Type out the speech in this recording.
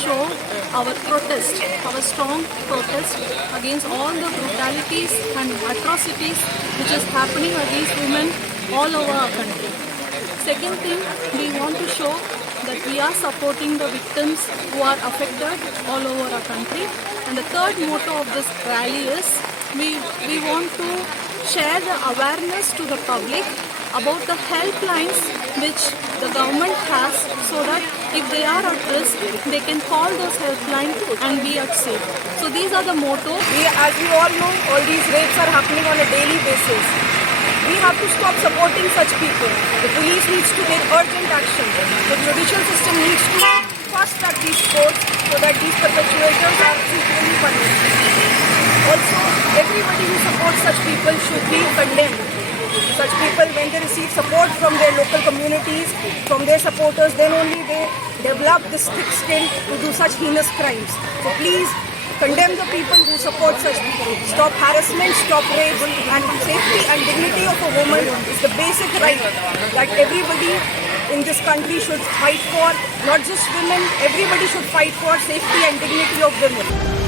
show our protest, our strong protest against all the brutalities and atrocities which is happening against women all over our country. Second thing, we want to show that we are supporting the victims who are affected all over our country. And the third motto of this rally is we want to share the awareness to the public about the helplines which the government has, so that if they are at risk, they can call those helplines and be at safe. So these are the mottos. As we all know, all these rapes are happening on a daily basis. We have to stop supporting such people. The police needs to take urgent action. The judicial system needs to fast track these courts so that these perpetrators are equally punished. Also, everybody who supports such people should be condemned. Such people, when they receive support from their local communities, from their supporters, then only they develop this thick skin to do such heinous crimes. So please, condemn the people who support such people. Stop harassment, stop rape, and safety and dignity of a woman is the basic right that everybody in this country should fight for. Not just women, everybody should fight for safety and dignity of women.